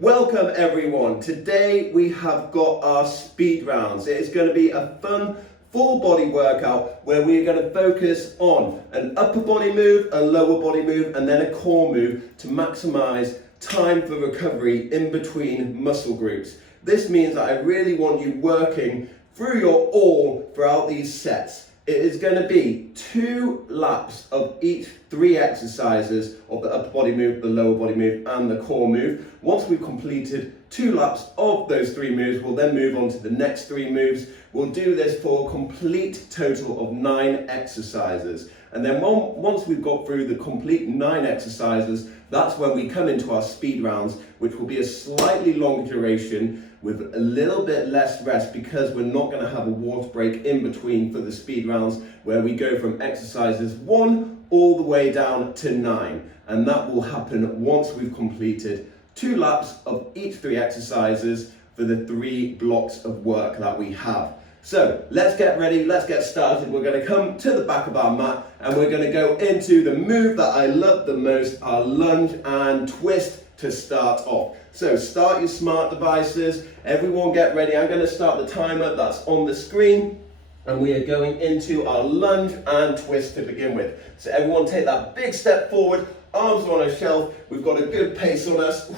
Welcome everyone. Today we have got our speed rounds. It is going to be a fun full body workout where we are going to focus on an upper body move, a lower body move, and then a core move to maximize time for recovery in between muscle groups. This means that I really want you working through your all throughout these sets. It is going to be 2 laps of each 3 exercises of the upper body move, the lower body move, and the core move. Once we've completed 2 laps of those 3 moves, we'll then move on to the next 3 moves. We'll do this for a complete total of 9 exercises. And then once we've got through the complete 9 exercises, that's when we come into our speed rounds, which will be a slightly longer duration with a little bit less rest because we're not going to have a water break in between for the speed rounds where we go from exercises 1 all the way down to 9. And that will happen once we've completed 2 laps of each 3 exercises for the 3 blocks of work that we have. So let's get ready, let's get started. We're going to come to the back of our mat and we're going to go into the move that I love the most, our lunge and twist to start off. So start your smart devices, everyone get ready. I'm going to start the timer that's on the screen and we are going into our lunge and twist to begin with. So everyone take that big step forward, arms on a shelf, we've got a good pace on us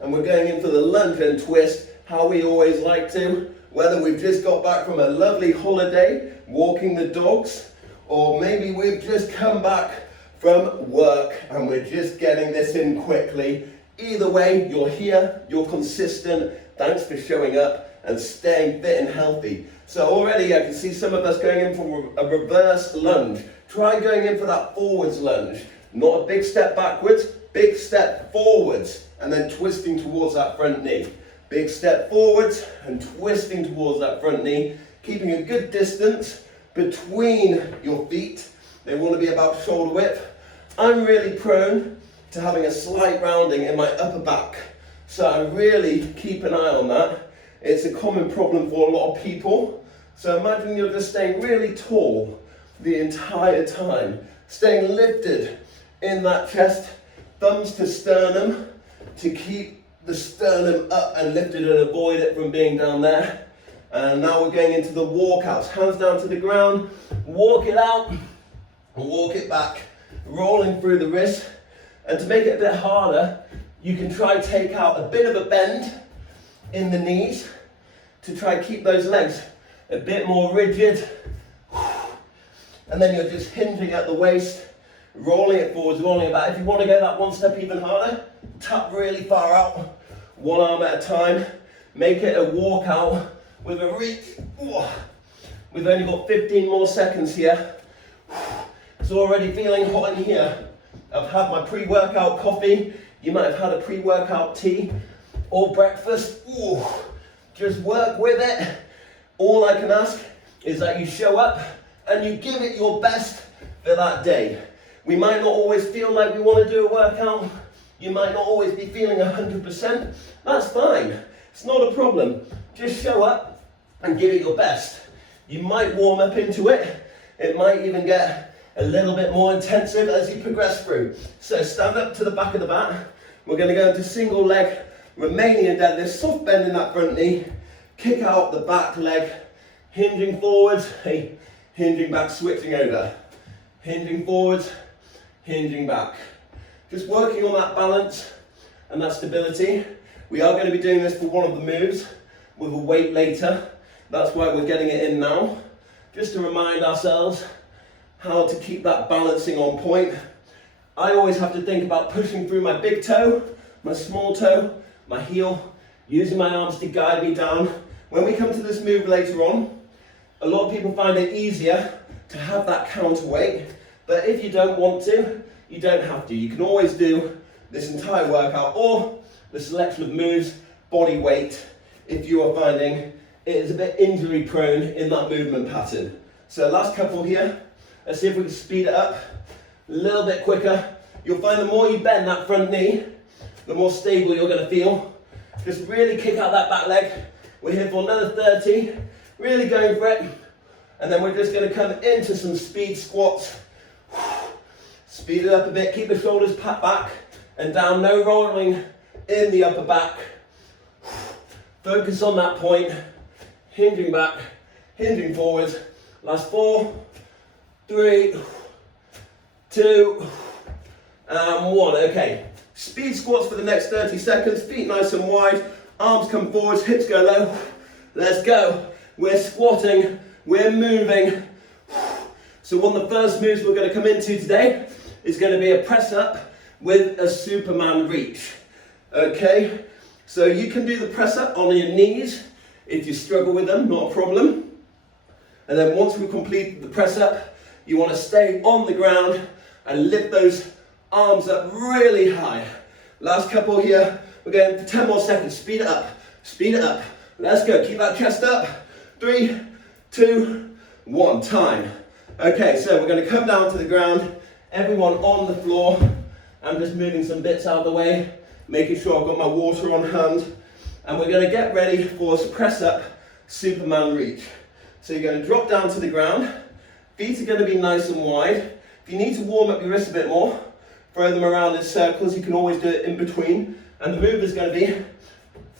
and we're going in for the lunge and twist, how we always like to. Whether we've just got back from a lovely holiday, walking the dogs, or maybe we've just come back from work and we're just getting this in quickly. Either way, you're here, you're consistent. Thanks for showing up and staying fit and healthy. So already I can see some of us going in for a reverse lunge. Try going in for that forwards lunge. Not a big step backwards, big step forwards, and then twisting towards that front knee. Big step forwards and twisting towards that front knee, keeping a good distance between your feet. They want to be about shoulder width. I'm really prone to having a slight rounding in my upper back, so I really keep an eye on that. It's a common problem for a lot of people. So imagine you're just staying really tall the entire time, staying lifted in that chest, thumbs to sternum to keep the sternum up and lifted and avoid it from being down there. And now we're going into the walkouts. Hands down to the ground, walk it out, walk it back, rolling through the wrist. And to make it a bit harder, you can try take out a bit of a bend in the knees to try keep those legs a bit more rigid. And then you're just hinging at the waist, rolling it forwards, rolling it back. If you want to go that one step even harder, tap really far out, one arm at a time. Make it a walkout with a reach. We've only got 15 more seconds here. It's already feeling hot in here. I've had my pre-workout coffee. You might have had a pre-workout tea or breakfast. Just work with it. All I can ask is that you show up and you give it your best for that day. We might not always feel like we want to do a workout. You might not always be feeling 100%. That's fine. It's not a problem. Just show up and give it your best. You might warm up into it. It might even get a little bit more intensive as you progress through. So stand up to the back of the mat. We're going to go into single leg Romanian deadlift, soft bend in that front knee. Kick out the back leg, hinging forwards, hinging back, switching over. Hinging forwards, hinging back. Just working on that balance and that stability. We are going to be doing this for one of the moves with a weight later. That's why we're getting it in now. Just to remind ourselves how to keep that balancing on point. I always have to think about pushing through my big toe, my small toe, my heel, using my arms to guide me down. When we come to this move later on, a lot of people find it easier to have that counterweight, but if you don't want to, you don't have to. You can always do this entire workout or the selection of moves, body weight, if you are finding it is a bit injury prone in that movement pattern. So last couple here, let's see if we can speed it up a little bit quicker. You'll find the more you bend that front knee, the more stable you're going to feel. Just really kick out that back leg. We're here for another 30, really going for it. And then we're just going to come into some speed squats. Speed it up a bit, keep the shoulders pat back and down, no rolling in the upper back. Focus on that point, hinging back, hinging forwards. Last 4, 3, 2, and 1. Okay, speed squats for the next 30 seconds, feet nice and wide, arms come forwards, hips go low. Let's go. We're squatting, we're moving. So one of the first moves we're going to come into today is going to be a press up with a Superman reach. Okay, so you can do the press up on your knees if you struggle with them, not a problem. And then once we complete the press up, you want to stay on the ground and lift those arms up really high. Last couple here, we're going for 10 more seconds. Speed it up, speed it up. Let's go, keep that chest up. 3, 2, 1, time. Okay, so we're going to come down to the ground, everyone on the floor. I'm just moving some bits out of the way, making sure I've got my water on hand. And we're going to get ready for a press up Superman reach. So you're going to drop down to the ground, feet are going to be nice and wide. If you need to warm up your wrists a bit more, throw them around in circles, you can always do it in between. And the move is going to be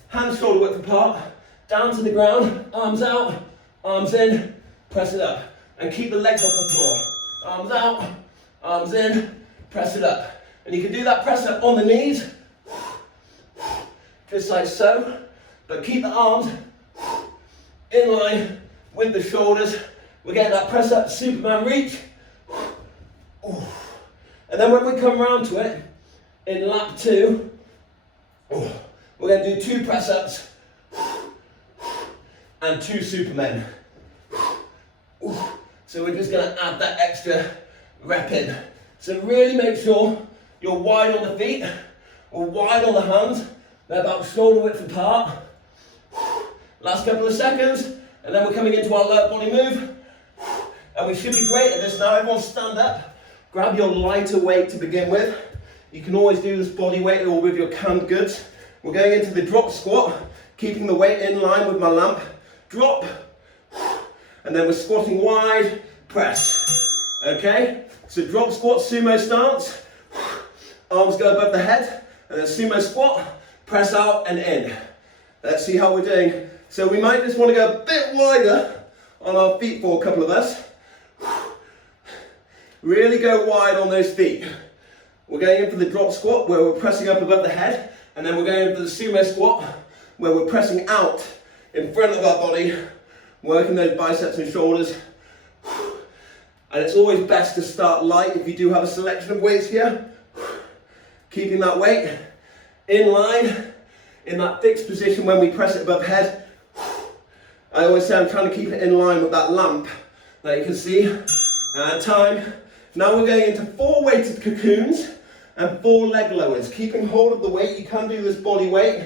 hands shoulder width apart, down to the ground, arms out, arms in, press it up. And keep the legs off the floor. Arms out, arms in, press it up. And you can do that press up on the knees, just like so. But keep the arms in line with the shoulders. We're getting that press up Superman reach. And then when we come round to it, in lap 2, we're going to do 2 press ups and 2 Supermen. So we're just going to add that extra rep in. So really make sure you're wide on the feet or wide on the hands. They're about shoulder width apart. Last couple of seconds, and then we're coming into our lower body move. And we should be great at this now. Everyone stand up. Grab your lighter weight to begin with. You can always do this body weight or with your canned goods. We're going into the drop squat, keeping the weight in line with my lamp. Drop. And then we're squatting wide, press. Okay? So drop squat, sumo stance. Arms go above the head. And then sumo squat, press out and in. Let's see how we're doing. So we might just want to go a bit wider on our feet for a couple of us. Really go wide on those feet. We're going in for the drop squat where we're pressing up above the head. And then we're going in for the sumo squat where we're pressing out in front of our body, working those biceps and shoulders. And it's always best to start light if you do have a selection of weights here. Keeping that weight in line, in that fixed position when we press it above head. I always say I'm trying to keep it in line with that lamp that you can see. And time. Now we're going into 4 weighted cocoons and 4 leg lowers. Keeping hold of the weight, you can do this body weight.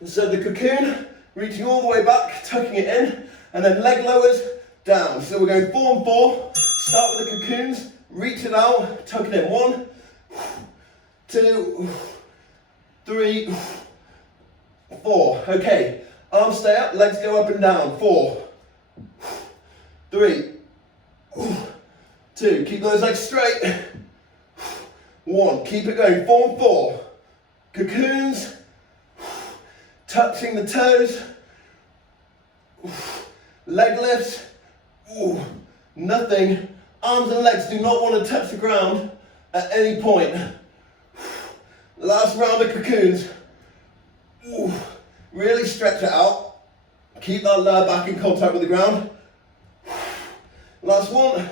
And so the cocoon, reaching all the way back, tucking it in, and then leg lowers down. So we're going 4 and 4. Start with the cocoons, reach it out, tuck it in. 1, 2, 3, 4. Okay, arms stay up, legs go up and down. 4, 3, 2. Keep those legs straight. 1. Keep it going. 4 and 4. Cocoons, touching the toes. Leg lifts. Nothing. Arms and legs do not want to touch the ground at any point. Last round of cocoons. Really stretch it out. Keep that lower back in contact with the ground. Last one.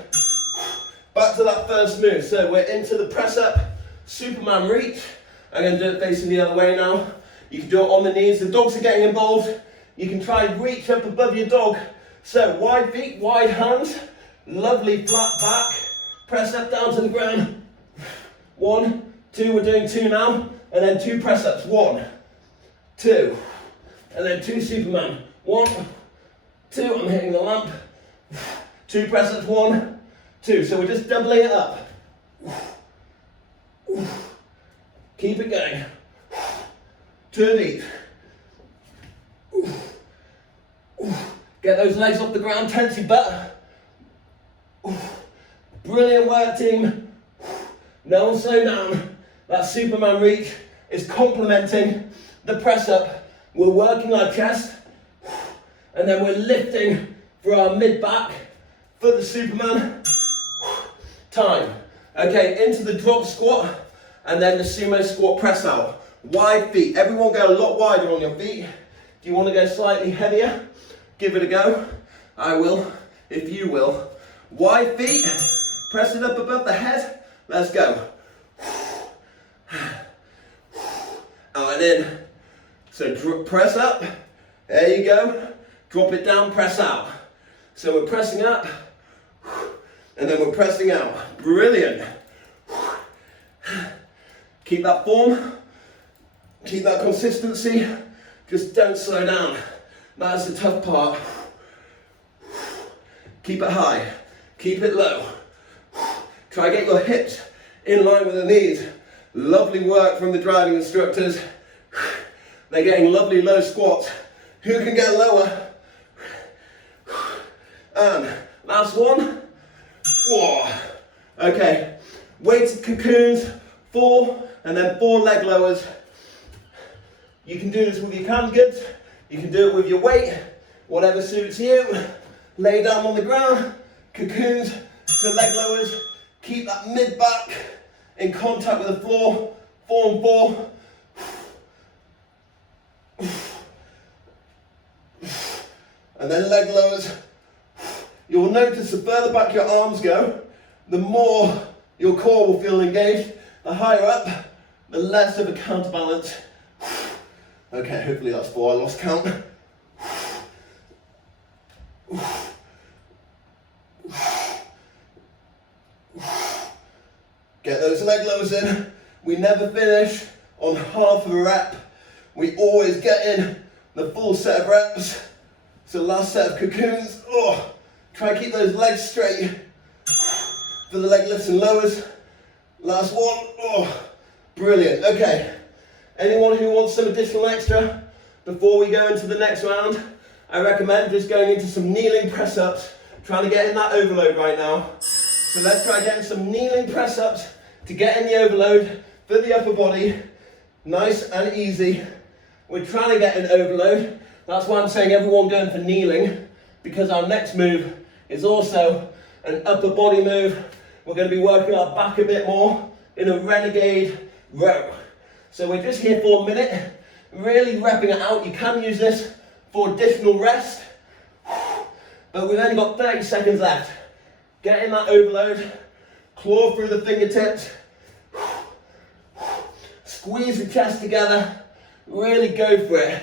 Back to that first move. So we're into the press up, Superman reach. I'm going to do it facing the other way now. You can do it on the knees. The dogs are getting involved. You can try and reach up above your dog. So wide feet, wide hands. Lovely flat back. Press up down to the ground. 1, 2, we're doing 2 now. And then 2 press ups. 1, 2. And then 2 Superman. 1, 2, I'm hitting the lamp. 2 press ups. 1, 2. So we're just doubling it up. Keep it going. 2 of each. Get those legs off the ground, tense your butt. Brilliant work, team. No one slow down. That Superman reach is complementing the press up. We're working our chest, and then we're lifting for our mid back for the Superman. Time. Okay, into the drop squat, and then the sumo squat press out. Wide feet. Everyone go a lot wider on your feet. Do you want to go slightly heavier? Give it a go. I will, if you will. Wide feet. Press it up above the head. Let's go. Out and in. So press up. There you go. Drop it down, press out. So we're pressing up, and then we're pressing out. Brilliant. Keep that form. Keep that consistency. Just don't slow down. That's the tough part. Keep it high. Keep it low. Try to get your hips in line with the knees. Lovely work from the driving instructors. They're getting lovely low squats. Who can get lower? And last one. Whoa. Okay. Weighted cocoons, 4, and then 4 leg lowers. You can do this with your canned goods. You can do it with your weight, whatever suits you. Lay down on the ground, cocoons to leg lowers. Keep that mid back in contact with the floor. 4 and 4. And then leg lowers. You'll notice the further back your arms go, the more your core will feel engaged. The higher up, the less of a counterbalance. Okay, hopefully that's 4, I lost count. Get those leg lowers in. We never finish on half of a rep. We always get in the full set of reps. So last set of cocoons. Oh, try to keep those legs straight for the leg lifts and lowers. Last one. Oh, brilliant. Okay. Anyone who wants some additional extra before we go into the next round, I recommend just going into some kneeling press ups. Trying to get in that overload right now. So let's try getting some kneeling press ups to get in the overload for the upper body. Nice and easy. We're trying to get an overload. That's why I'm saying everyone going for kneeling, because our next move is also an upper body move. We're going to be working our back a bit more in a renegade row. So we're just here for a minute, really repping it out. You can use this for additional rest, but we've only got 30 seconds left. Get in that overload, claw through the fingertips, squeeze the chest together, really go for it.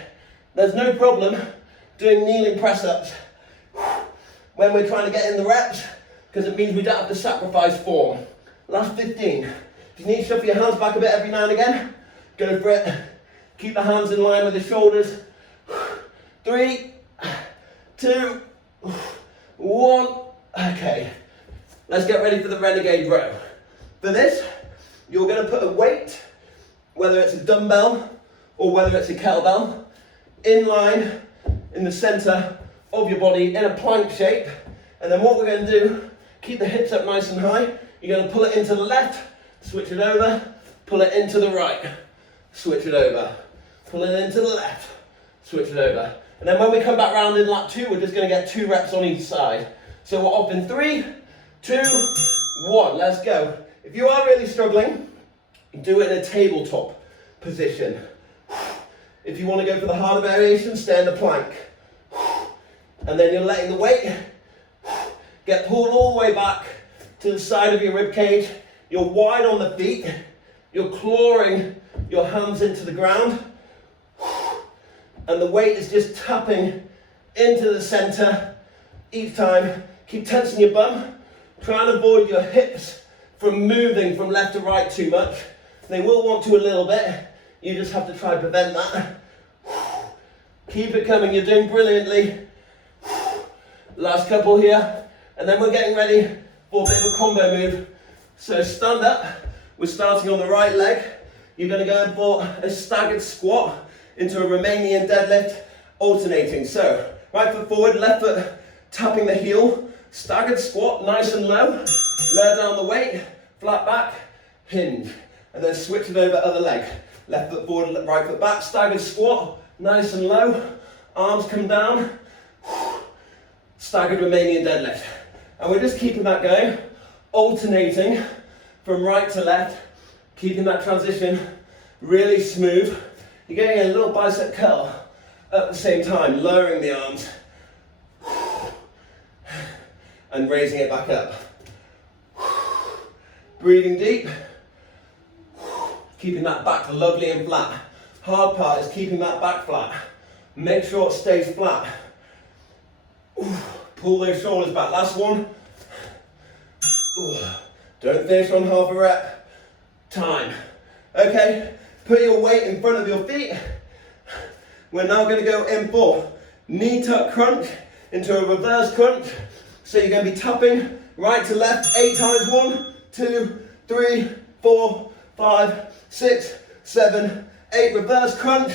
There's no problem doing kneeling press-ups when we're trying to get in the reps, because it means we don't have to sacrifice form. Last 15. If you need to shove your hands back a bit every now and again, go for it. Keep the hands in line with the shoulders. 3, 2, 1. Okay, let's get ready for the renegade row. For this, you're going to put a weight, whether it's a dumbbell or whether it's a kettlebell, in line in the center of your body in a plank shape. And then what we're going to do, keep the hips up nice and high. You're going to pull it into the left, switch it over, pull it into the right, switch it over, pull it into the left, switch it over. And then when we come back round in lap 2, we're just going to get 2 reps on each side. So we're off in 3, 2, 1, let's go. If you are really struggling, do it in a tabletop position. If you want to go for the harder variation, stay in the plank. And then you're letting the weight get pulled all the way back to the side of your rib cage. You're wide on the feet. You're clawing your hands into the ground. And the weight is just tapping into the center each time. Keep tensing your bum. Try and avoid your hips from moving from left to right too much. They will want to a little bit. You just have to try and prevent that. Keep it coming. You're doing brilliantly. Last couple here. And then we're getting ready for a bit of a combo move. So stand up. We're starting on the right leg. You're going to go in for a staggered squat into a Romanian deadlift, alternating. So right foot forward, left foot tapping the heel. Staggered squat, nice and low. Lower down the weight, flat back, hinge. And then switch it over other leg. Left foot forward, right foot back, staggered squat, nice and low. Arms come down. Staggered Romanian deadlift. And we're just keeping that going, alternating from right to left, keeping that transition really smooth. You're getting a little bicep curl at the same time, lowering the arms and raising it back up. Breathing deep, keeping that back lovely and flat. Hard part is keeping that back flat. Make sure it stays flat. Pull those shoulders back. Last one. Don't finish on half a rep. Time. Okay, put your weight in front of your feet. We're now going to go in for knee tuck crunch into a reverse crunch. So you're going to be tapping right to left 8 times. 1, 2, 3, 4, 5, 6, 7, 8. Reverse crunch.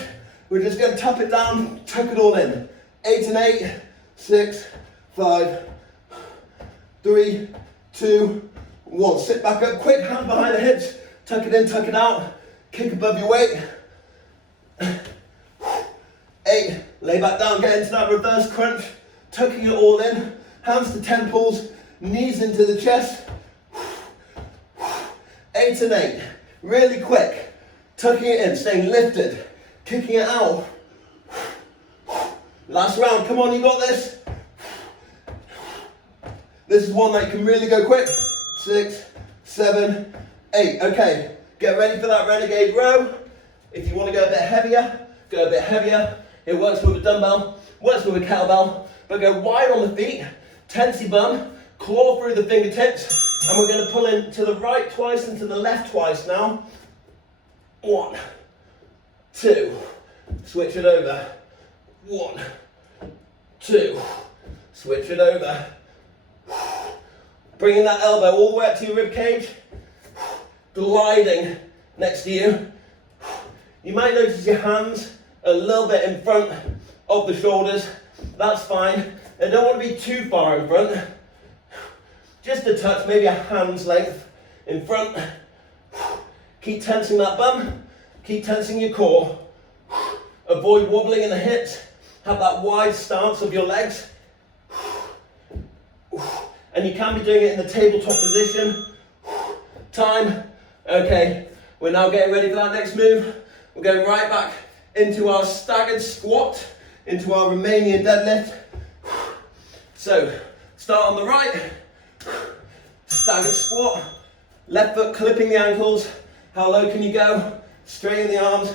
We're just going to tap it down, tuck it all in. 8 and 8, 6, 5, 3, 2, 1. Sit back up, quick, hand behind the hips. Tuck it in, tuck it out. Kick above your weight. 8, lay back down, get into that reverse crunch. Tucking it all in. Hands to temples, knees into the chest. 8 and 8. Really quick. Tucking it in, staying lifted. Kicking it out. Last round, come on, you got this. This is one that you can really go quick. 6, 7, 8. Okay, get ready for that renegade row. If you want to go a bit heavier, go a bit heavier. It works with a dumbbell, works with a kettlebell, but go wide on the feet, tense your bum, claw through the fingertips, and we're going to pull in to the right twice and to the left twice now. 1, 2, switch it over. 1, 2, switch it over. Bringing that elbow all the way up to your rib cage, gliding next to you. You might notice your hands a little bit in front of the shoulders. That's fine. They don't want to be too far in front. Just a touch, maybe a hand's length in front. Keep tensing that bum. Keep tensing your core. Avoid wobbling in the hips. Have that wide stance of your legs. And you can be doing it in the tabletop position. Time. Okay, we're now getting ready for that next move. We're going right back into our staggered squat, into our Romanian deadlift. So, start on the right, staggered squat, left foot clipping the ankles. How low can you go? Straighten the arms,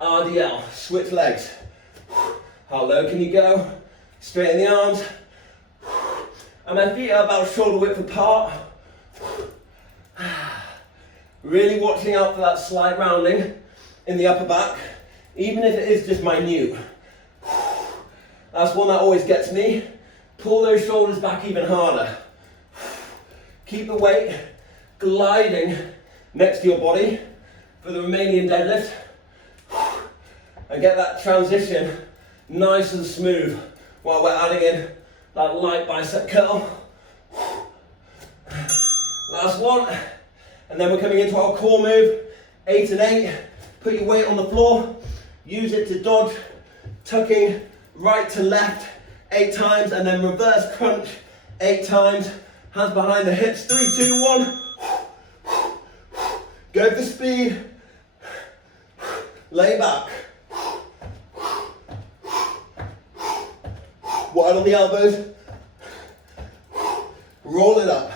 RDL, switch legs. How low can you go? Straighten the arms. And my feet are about shoulder width apart. Really watching out for that slight rounding in the upper back, even if it is just minute. That's one that always gets me. Pull those shoulders back even harder. Keep the weight gliding next to your body for the Romanian deadlift. And get that transition nice and smooth while we're adding in that light bicep curl. Last one. And then we're coming into our core move, 8 and 8. Put your weight on the floor. Use it to dodge, tucking right to left 8 times, and then reverse crunch 8 times. Hands behind the hips, 3, 2, 1. Go for speed. Lay back. Wide on the elbows. Roll it up.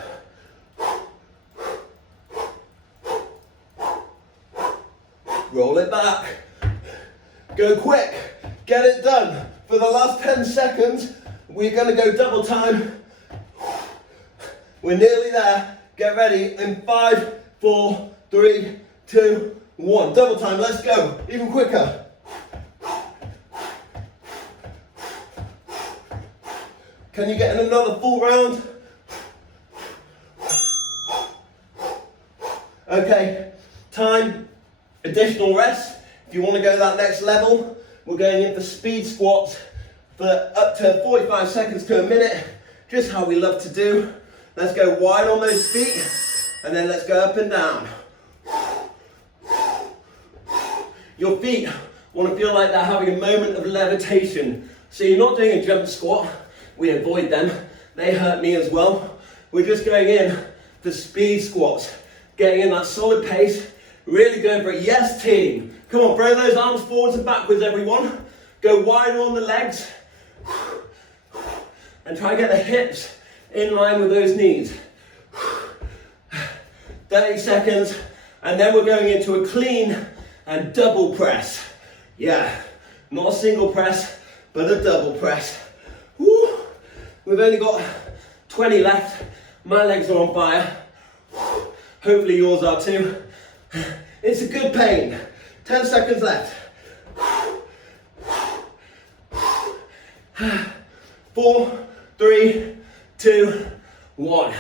Roll it back. Go quick. Get it done. For the last 10 seconds, we're going to go double time. We're nearly there. Get ready in 5, 4, 3, 2, 1. Double time. Let's go. Even quicker. Can you get in another full round? Okay. Time. Additional rest. If you want to go that next level, we're going in for speed squats for up to 45 seconds to a minute. Just how we love to do. Let's go wide on those feet, and then let's go up and down. Your feet want to feel like they're having a moment of levitation. So you're not doing a jump squat. We avoid them. They hurt me as well. We're just going in for speed squats, getting in that solid pace, really going for it. Yes, team. Come on, throw those arms forwards and backwards, everyone. Go wider on the legs. And try and get the hips in line with those knees. 30 seconds, and then we're going into a clean and double press. Yeah, not a single press, but a double press. Woo. We've only got 20 left. My legs are on fire. Hopefully yours are too. It's a good pain. 10 seconds left. 4, 3, 2, 1.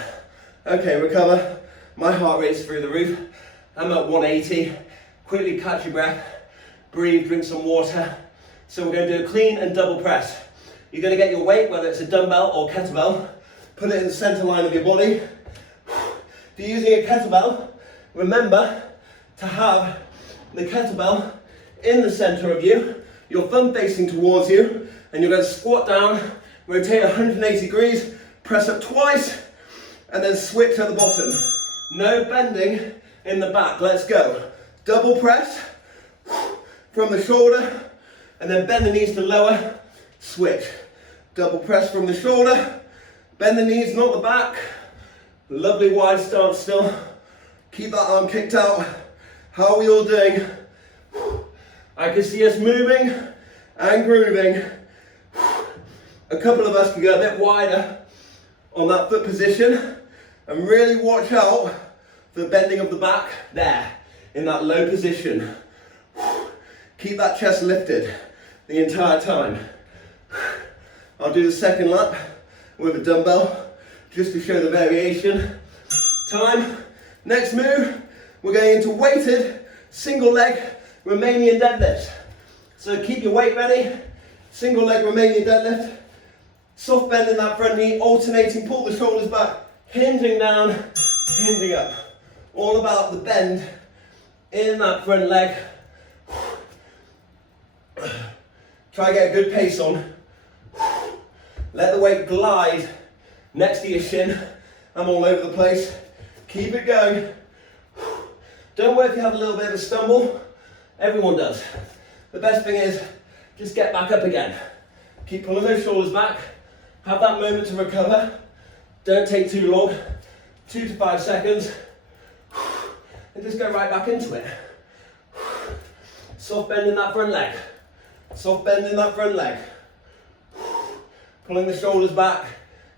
Okay, recover. My heart rate's through the roof. I'm at 180. Quickly catch your breath. Breathe, drink some water. So we're going to do a clean and double press. You're going to get your weight, whether it's a dumbbell or kettlebell, put it in the center line of your body. If you're using a kettlebell, remember to have the kettlebell in the center of you, your thumb facing towards you, and you're going to squat down, rotate 180 degrees, press up twice, and then switch at the bottom. No bending in the back. Let's go. Double press from the shoulder, and then bend the knees to lower, switch. Double press from the shoulder, bend the knees, not the back. Lovely wide stance still. Keep that arm kicked out. How are we all doing? I can see us moving and grooving. A couple of us can go a bit wider on that foot position and really watch out for the bending of the back there in that low position. Keep that chest lifted the entire time. I'll do the second lap with a dumbbell just to show the variation. Time. Next move, we're going into weighted single leg Romanian deadlifts. So keep your weight ready. Single leg Romanian deadlift. Soft bend in that front knee, alternating, pull the shoulders back, hinging down, hinging up. All about the bend in that front leg. Try to get a good pace on. Let the weight glide next to your shin. I'm all over the place. Keep it going. Don't worry if you have a little bit of a stumble. Everyone does. The best thing is just get back up again. Keep pulling those shoulders back. Have that moment to recover. Don't take too long. 2 to 5 seconds. And just go right back into it. Soft bend in that front leg. Soft bend in that front leg. Pulling the shoulders back.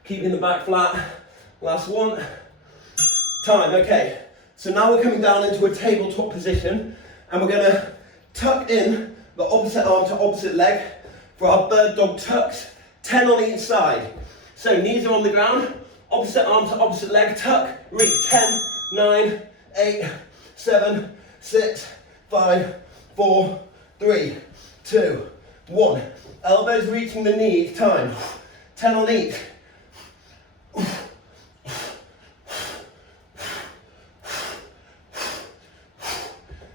Keeping the back flat. Last one. Time, okay. So now we're coming down into a tabletop position. And we're going to tuck in the opposite arm to opposite leg for our bird dog tucks. 10 on each side. So knees are on the ground, opposite arm to opposite leg, tuck, reach. 10, 9, 8, 7, 6, 5, 4, 3, 2, 1. Elbows reaching the knee, time. 10 on each.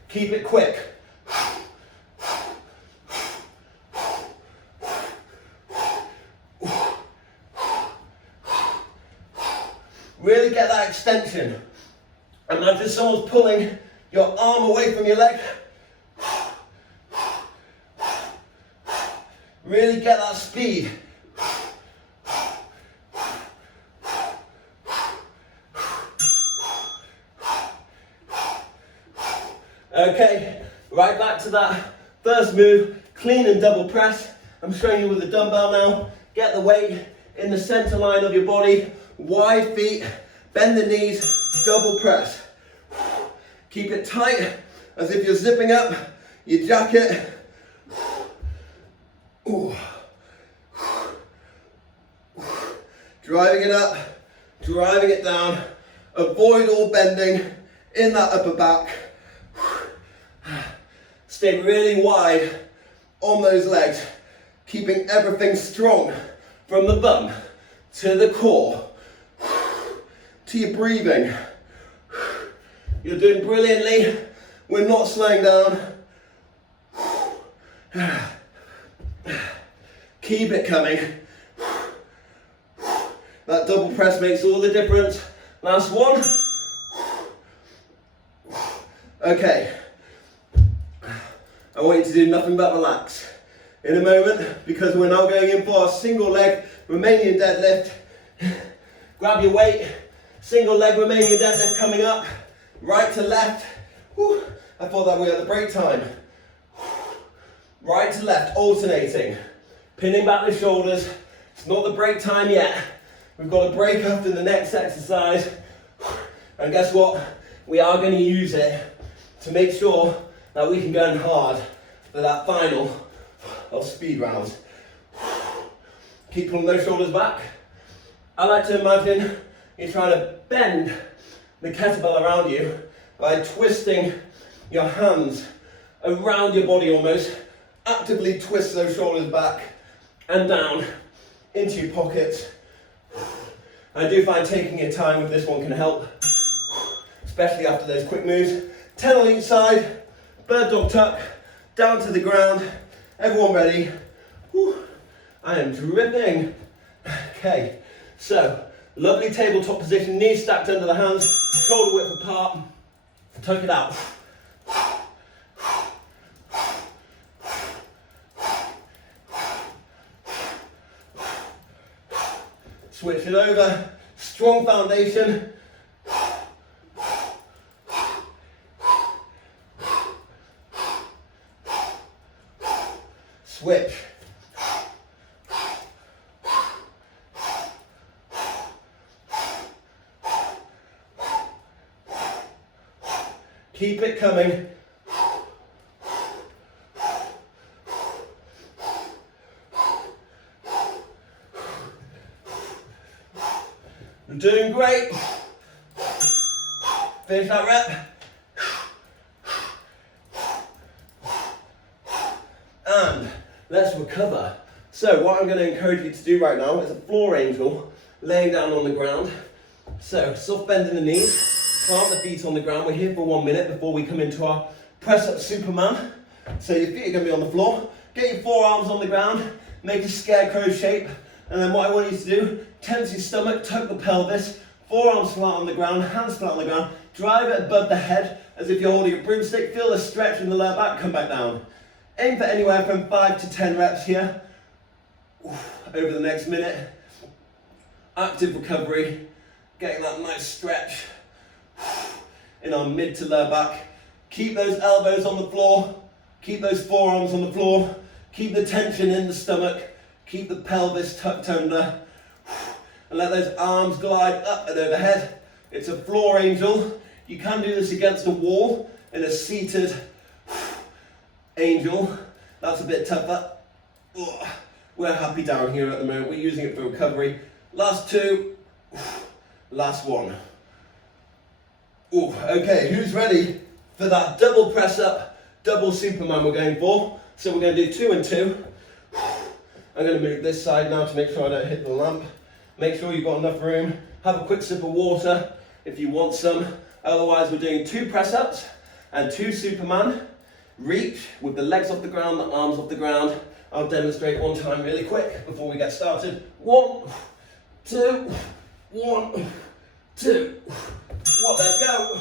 Keep it quick. Really get that extension. Imagine if someone's pulling your arm away from your leg. Really get that speed. Okay, right back to that first move, clean and double press. I'm showing you with the dumbbell now. Get the weight in the center line of your body. Wide feet, bend the knees, double press. Keep it tight, as if you're zipping up your jacket. Driving it up, driving it down. Avoid all bending in that upper back. Stay really wide on those legs, keeping everything strong from the bum to the core. To your breathing. You're doing brilliantly. We're not slowing down. Keep it coming. That double press makes all the difference. Last one. Okay. I want you to do nothing but relax. In a moment, because we're now going in for our single leg Romanian deadlift. Grab your weight. Single leg Romanian deadlift coming up. Right to left. Whew. I thought that we had the break time. Right to left, alternating. Pinning back the shoulders. It's not the break time yet. We've got a break after the next exercise. And guess what? We are going to use it to make sure that we can go in hard for that final of speed rounds. Keep pulling those shoulders back. I like to imagine you're trying to bend the kettlebell around you by twisting your hands around your body almost. Actively twist those shoulders back and down into your pockets. I do find taking your time with this one can help, especially after those quick moves. 10 on each side, bird dog tuck, down to the ground. Everyone ready? Whew. I am dripping. Okay, so lovely tabletop position, knees stacked under the hands, shoulder width apart. Tuck it out. Switch it over, strong foundation. Switch. Keep it coming. You're doing great. Finish that rep. And let's recover. So what I'm going to encourage you to do right now is a floor angel, laying down on the ground. So soft bend in the knees, plant the feet on the ground. We're here for 1 minute before we come into our press up Superman. So your feet are going to be on the floor. Get your forearms on the ground, make a scarecrow shape. And then what I want you to do, tense your stomach, tuck the pelvis, forearms flat on the ground, hands flat on the ground, drive it above the head as if you're holding a broomstick, feel the stretch in the lower back, come back down. Aim for anywhere from 5 to 10 reps here. Over the next minute. Active recovery, getting that nice stretch in our mid to lower back. Keep those elbows on the floor, keep those forearms on the floor, keep the tension in the stomach. Keep the pelvis tucked under and let those arms glide up and overhead. It's a floor angel. You can do this against a wall in a seated angel. That's a bit tougher. We're happy down here at the moment. We're using it for recovery. Last two. Last one. Okay, who's ready for that double press up, double Superman we're going for? So we're going to do 2 and 2. I'm going to move this side now to make sure I don't hit the lamp. Make sure you've got enough room. Have a quick sip of water if you want some. Otherwise, we're doing 2 press-ups and 2 Superman. Reach with the legs off the ground, the arms off the ground. I'll demonstrate one time really quick before we get started. 1, 2, 1, 2. Let's go.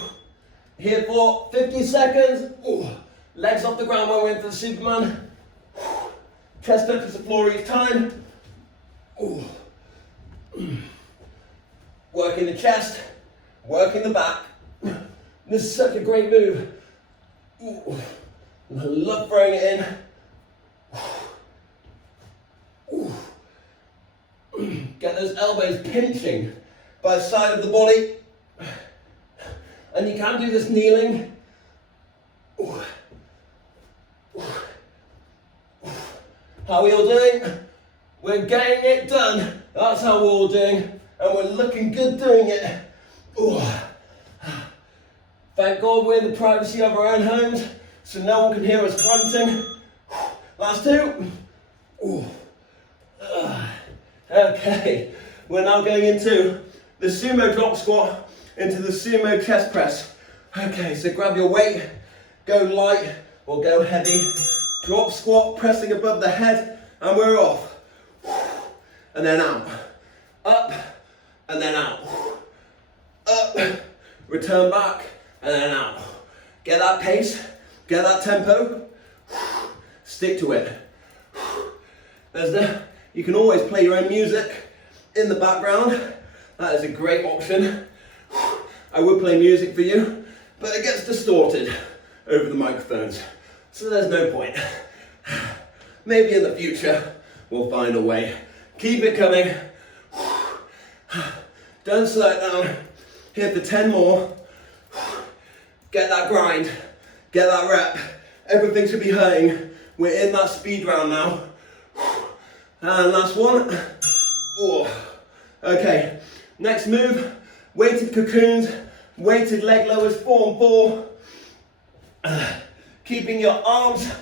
Here for 50 seconds. Legs off the ground when we're in for the Superman. Chest touches the floor each time. Working the chest, working the back. This is such a great move. I love throwing it in. Get those elbows pinching by the side of the body. And you can do this kneeling. How are we all doing? We're getting it done. That's how we're all doing. And we're looking good doing it. Thank God we're in the privacy of our own homes, so no one can hear us grunting. Last 2. Okay, we're now going into the sumo drop squat, into the sumo chest press. Okay, so grab your weight, go light or go heavy. Drop squat, pressing above the head, and we're off. And then out. Up, and then out. Up, return back, and then out. Get that pace, get that tempo, stick to it. You can always play your own music in the background. That is a great option. I would play music for you, but it gets distorted over the microphones, so there's no point. Maybe in the future, we'll find a way. Keep it coming. Don't slow it down. Here for 10 more. Get that grind, get that rep. Everything should be hurting. We're in that speed round now. And last one. Oh. Okay, next move, weighted cocoons, weighted leg lowers, 4 and 4. Keeping your arms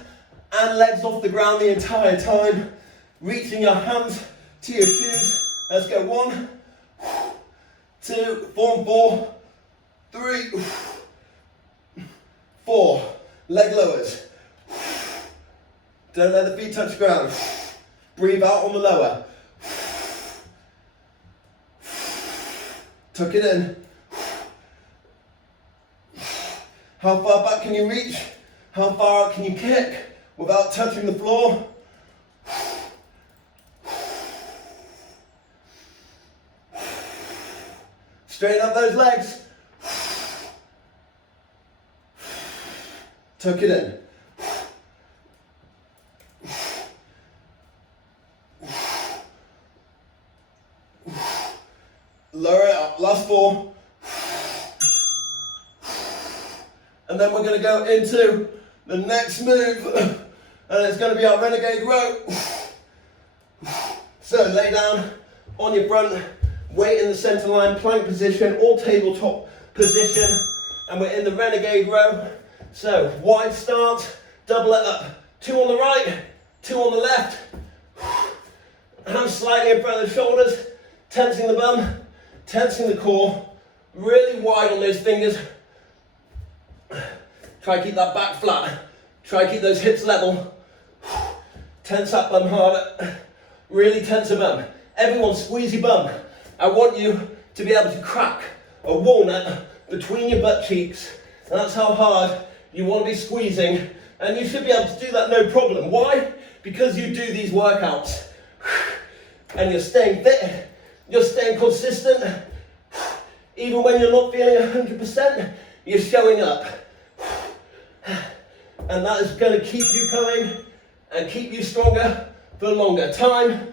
and legs off the ground the entire time. Reaching your hands to your shoes. Let's go, 1, 2, 4 and 4, 3, 4. Leg lowers. Don't let the feet touch the ground. Breathe out on the lower. Tuck it in. How far back can you reach? How far out can you kick without touching the floor? Straighten up those legs. Tuck it in. Lower it up, last 4. And then we're going to go into the next move, and it's going to be our renegade row. So lay down on your front, weight in the center line, plank position, or tabletop position, and we're in the renegade row. So wide stance, double it up. 2 on the right, 2 on the left. Hands slightly in front of the shoulders, tensing the bum, tensing the core, really wide on those fingers. Try to keep that back flat. Try to keep those hips level. Tense that bum harder. Really tense the bum. Everyone squeeze your bum. I want you to be able to crack a walnut between your butt cheeks. That's how hard you want to be squeezing. And you should be able to do that no problem. Why? Because you do these workouts. And you're staying fit. You're staying consistent. Even when you're not feeling 100%, you're showing up. And that is going to keep you going and keep you stronger for longer. Time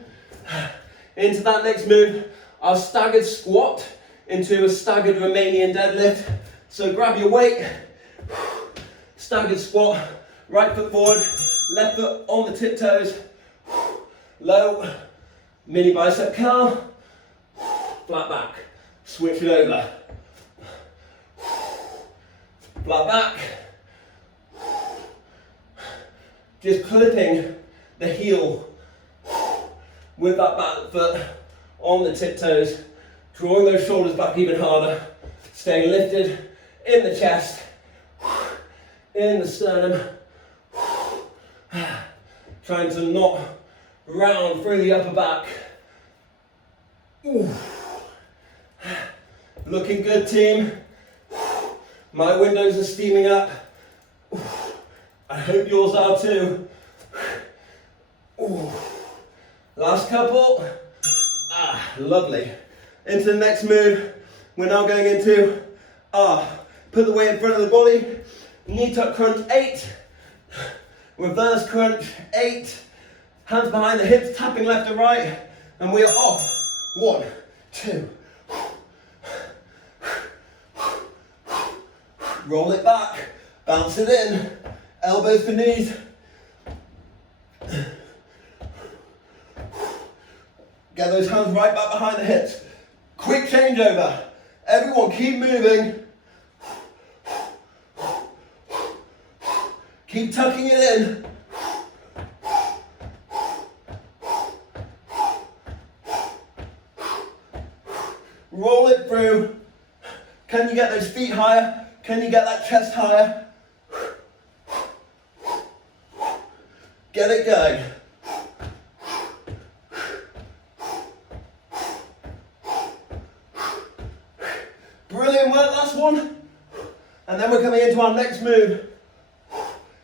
into that next move, our staggered squat into a staggered Romanian deadlift. So grab your weight, staggered squat, right foot forward, left foot on the tiptoes, low, mini bicep curl, flat back, switch it over, flat back, just clipping the heel with that back foot on the tiptoes, drawing those shoulders back even harder, staying lifted in the chest, in the sternum, trying to not round through the upper back. Ooh. Looking good, team. My windows are steaming up. I hope yours are too. Ooh. Last couple. Lovely. Into the next move. We're now going into put the weight in front of the body. Knee tuck crunch 8. Reverse crunch 8. Hands behind the hips, tapping left and right. And we are off. 1, 2. Roll it back. Bounce it in. Elbows to knees. Get those hands right back behind the hips. Quick changeover. Everyone keep moving. Keep tucking it in. Roll it through. Can you get those feet higher? Can you get that chest higher? Get it going. Brilliant work, last one. And then we're coming into our next move.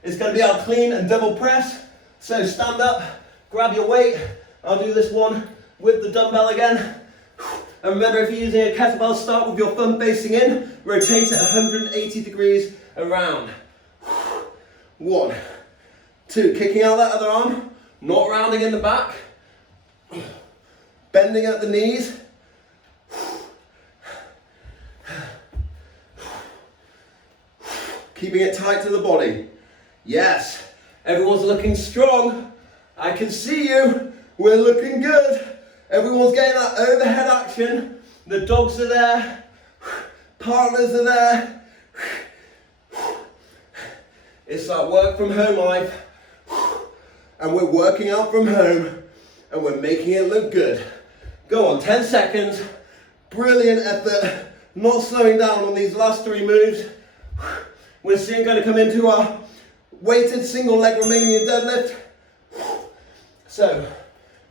It's going to be our clean and double press. So stand up, grab your weight. I'll do this one with the dumbbell again. And remember, if you're using a kettlebell, start with your thumb facing in, rotate it 180 degrees around. 1, 2, kicking out that other arm, not rounding in the back, bending at the knees. Keeping it tight to the body. Yes, everyone's looking strong. I can see you. We're looking good. Everyone's getting that overhead action. The dogs are there. Partners are there. It's that work from home life. And we're working out from home. And we're making it look good. Go on, 10 seconds. Brilliant effort. Not slowing down on these last 3 moves. We're soon going to come into our weighted single leg Romanian deadlift. So,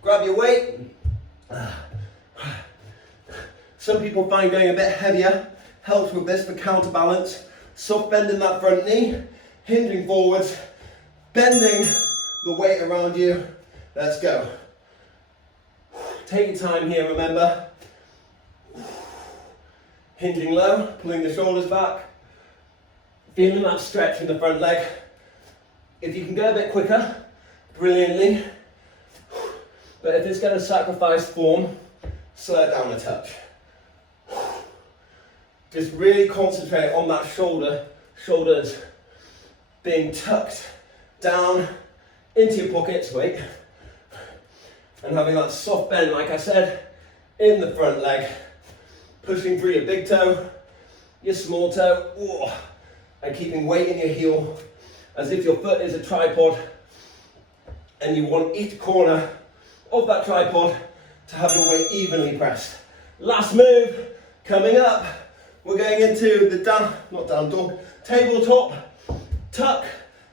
grab your weight. Some people find going a bit heavier helps with this for counterbalance. Soft bending that front knee, hinging forwards, bending the weight around you. Let's go. Take your time here, remember. Hinging low, pulling the shoulders back. Feeling that stretch in the front leg. If you can go a bit quicker, brilliantly. But if it's going to sacrifice form, slow it down a touch. Just really concentrate on that shoulders being tucked down into your pockets, wait. And having that soft bend, like I said, in the front leg. Pushing through your big toe, your small toe, and keeping weight in your heel as if your foot is a tripod and you want each corner of that tripod to have your weight evenly pressed. Last move, coming up, we're going into the not down dog, tabletop, tuck,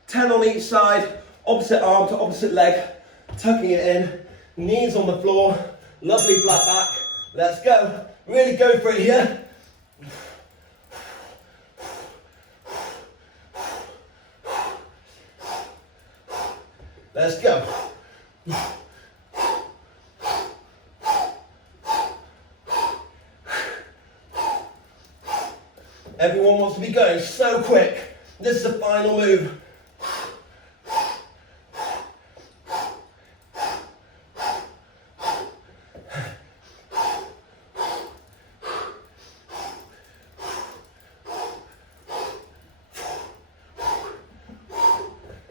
10 on each side, opposite arm to opposite leg, tucking it in, knees on the floor, lovely flat back. Let's go, really go for it here. Let's go. Everyone wants to be going so quick. This is the final move.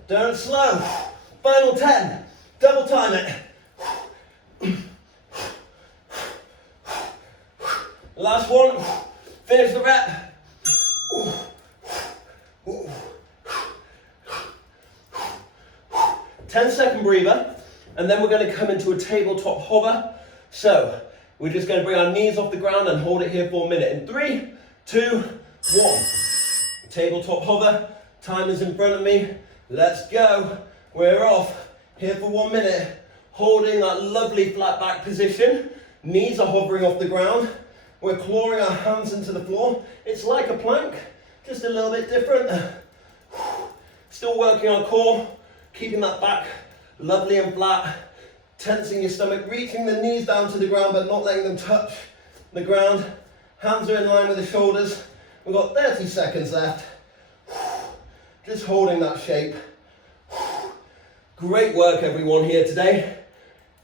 Don't slow. Final 10. Double time it. Last one. Finish the rep. 10-second breather, and then we're going to come into a tabletop hover. So we're just going to bring our knees off the ground and hold it here for a minute. In 3, 2, 1. Tabletop hover. Time is in front of me. Let's go. We're off here for 1 minute. Holding that lovely flat back position. Knees are hovering off the ground. We're clawing our hands into the floor. It's like a plank, just a little bit different. Still working our core. Keeping that back lovely and flat, tensing your stomach, reaching the knees down to the ground but not letting them touch the ground. Hands are in line with the shoulders. We've got 30 seconds left. Just holding that shape. Great work everyone here today.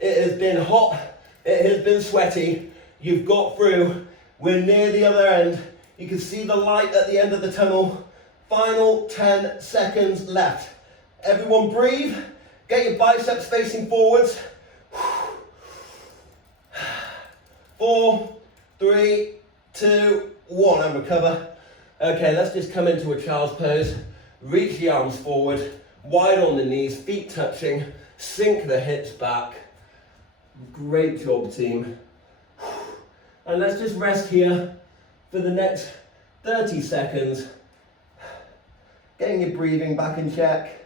It has been hot, it has been sweaty. You've got through. We're near the other end. You can see the light at the end of the tunnel. Final 10 seconds left. Everyone breathe, get your biceps facing forwards. 4, 3, 2, 1, and recover. Okay, let's just come into a child's pose. Reach the arms forward, wide on the knees, feet touching, sink the hips back. Great job, team. And let's just rest here for the next 30 seconds. Getting your breathing back in check.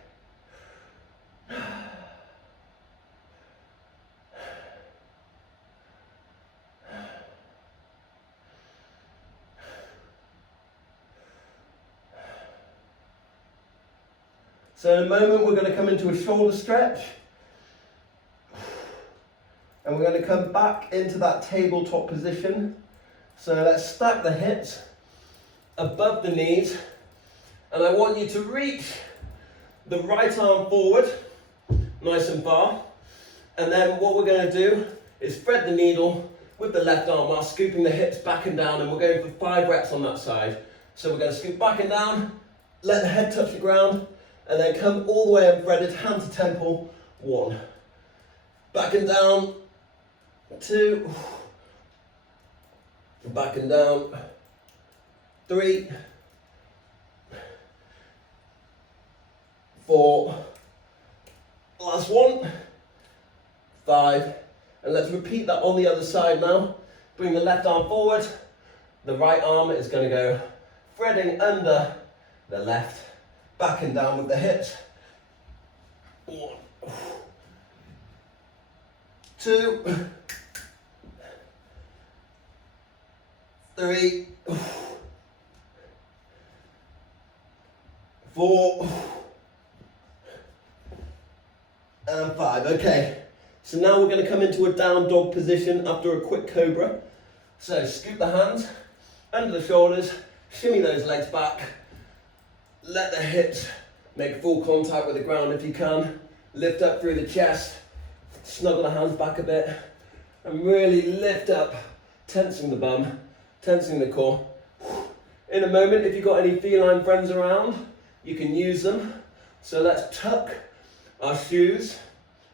So in a moment we're going to come into a shoulder stretch. And we're going to come back into that tabletop position. So let's stack the hips above the knees. And I want you to reach the right arm forward, nice and far. And then what we're going to do is thread the needle with the left arm while scooping the hips back and down, and we're going for 5 reps on that side. So we're going to scoop back and down, let the head touch the ground, and then come all the way unthreaded, hand to temple, 1. Back and down, 2. Back and down, 3. 4. Last one. 5. And let's repeat that on the other side now. Bring the left arm forward. The right arm is going to go threading under the left. Back and down with the hips. 1. 2. 3. 4. And 5. Okay. So now we're going to come into a down dog position after a quick cobra. So scoop the hands under the shoulders, shimmy those legs back, let the hips make full contact with the ground if you can, lift up through the chest, snuggle the hands back a bit, and really lift up, tensing the bum, tensing the core. In a moment, if you've got any feline friends around, you can use them. So let's tuck our shoes,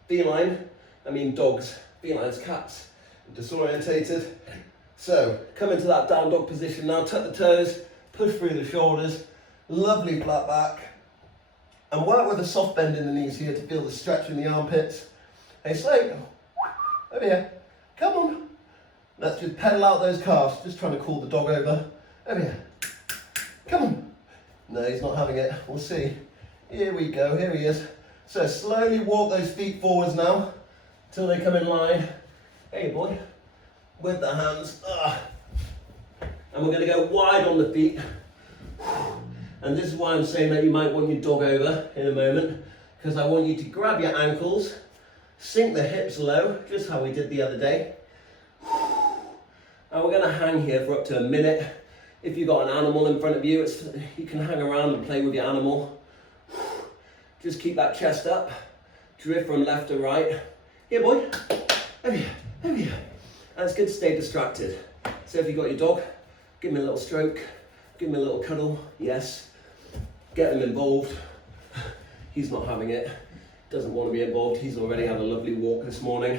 feline, I mean dogs, felines, cats, disorientated. So come into that down dog position now, tuck the toes, push through the shoulders, lovely flat back, and work with a soft bend in the knees here to feel the stretch in the armpits. Hey Slate, over here, come on. Let's just pedal out those calves, just trying to call the dog over here, come on. No, he's not having it, we'll see. Here we go, here he is. So slowly walk those feet forwards now, till they come in line. Hey boy, with the hands. And we're going to go wide on the feet. And this is why I'm saying that you might want your dog over in a moment, because I want you to grab your ankles, sink the hips low, just how we did the other day. And we're going to hang here for up to a minute. If you've got an animal in front of you, you can hang around and play with your animal. Just keep that chest up, drift from left to right. Here boy, over here, over here. And it's good to stay distracted. So if you've got your dog, give him a little stroke, give him a little cuddle, yes. Get him involved. He's not having it, doesn't want to be involved. He's already had a lovely walk this morning.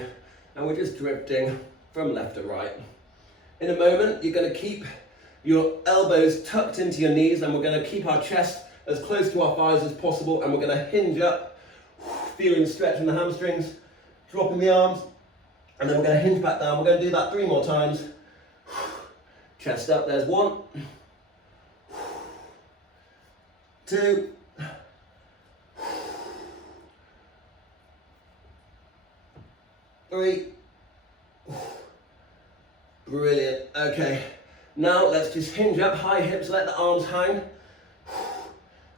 And we're just drifting from left to right. In a moment, you're going to keep your elbows tucked into your knees, and we're going to keep our chest as close to our thighs as possible, and we're going to hinge up, feeling the stretch in the hamstrings, dropping the arms, and then we're going to hinge back down. We're going to do that 3 more times. Chest up, there's 1, 2, 3. Brilliant. Okay, now let's just hinge up, high hips, let the arms hang,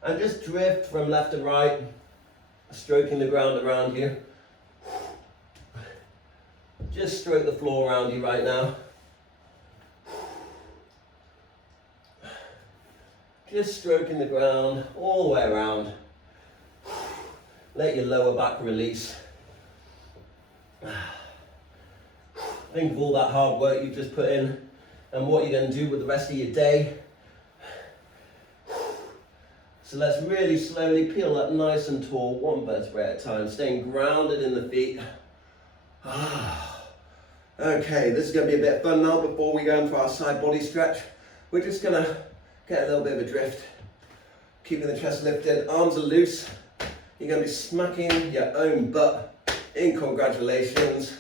and just drift from left to right, stroking the ground around you. Just stroke the floor around you right now. Just stroking the ground all the way around. Let your lower back release. Think of all that hard work you've just put in and what you're going to do with the rest of your day. So let's really slowly peel up nice and tall, 1 vertebrae at a time, staying grounded in the feet. Okay, this is going to be a bit of fun now before we go into our side body stretch. We're just going to get a little bit of a drift, keeping the chest lifted, arms are loose. You're going to be smacking your own butt in congratulations.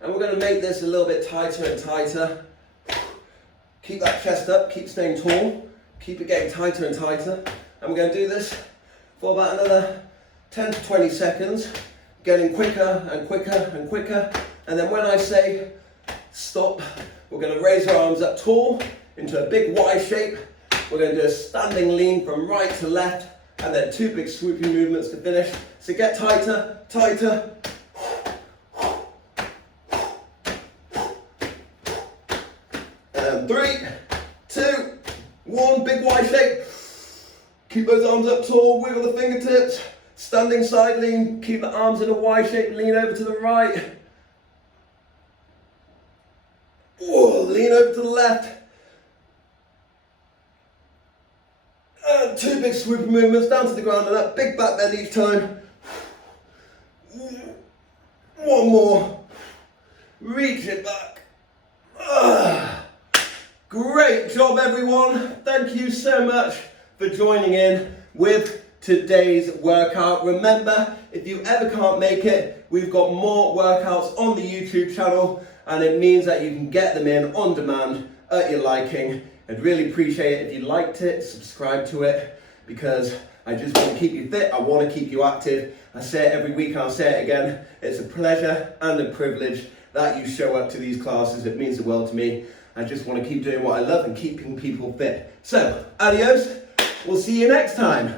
And we're going to make this a little bit tighter and tighter. Keep that chest up, keep staying tall, keep it getting tighter and tighter. And we're going to do this for about another 10 to 20 seconds, getting quicker and quicker and quicker. And then when I say stop, we're going to raise our arms up tall into a big Y shape. We're going to do a standing lean from right to left, and then 2 big swooping movements to finish. So get tighter, tighter. And 3, 2, 1, big Y shape. Keep those arms up tall, wiggle the fingertips. Standing side lean, keep the arms in a Y shape, lean over to the right. Whoa, lean over to the left. And 2 big swooping movements down to the ground and up. Big back bend each time. 1 more. Reach it back. Great job, everyone. Thank you so much for joining in with today's workout. Remember, if you ever can't make it, we've got more workouts on the YouTube channel, and it means that you can get them in on demand at your liking. I'd really appreciate it if you liked it, subscribe to it, because I just want to keep you fit, I want to keep you active. I say it every week and I'll say it again. It's a pleasure and a privilege that you show up to these classes. It means the world to me. I just want to keep doing what I love and keeping people fit. So, adios. We'll see you next time.